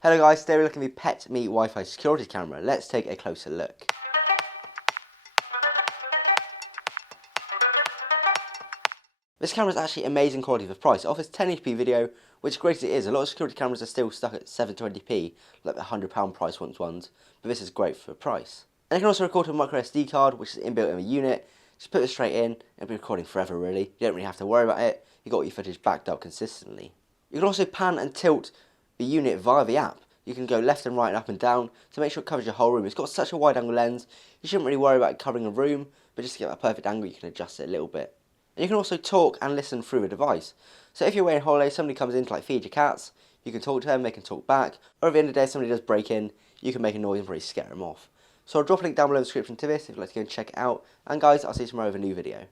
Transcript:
Hello guys, today we're looking at the PetMe Wi-Fi security camera. Let's take a closer look. This camera is actually amazing quality for price. It offers 1080p video, which great as it is. A lot of security cameras are still stuck at 720p, like the £100 price ones, but this is great for price. And it can also record to a micro SD card, which is inbuilt in the unit. Just put it straight in, and it'll be recording forever really. You don't really have to worry about it. You've got your footage backed up consistently. You can also pan and tilt the unit via the app. You can go left and right and up and down to make sure it covers your whole room. It's got such a wide angle lens, you shouldn't really worry about covering a room, but just to get that perfect angle you can adjust it a little bit. And you can also talk and listen through the device. So if you're away on holiday, somebody comes in to feed your cats, you can talk to them, they can talk back, or at the end of the day if somebody does break in, you can make a noise and probably scare them off. So I'll drop a link down below in the description to this if you'd like to go and check it out, and guys, I'll see you tomorrow with a new video.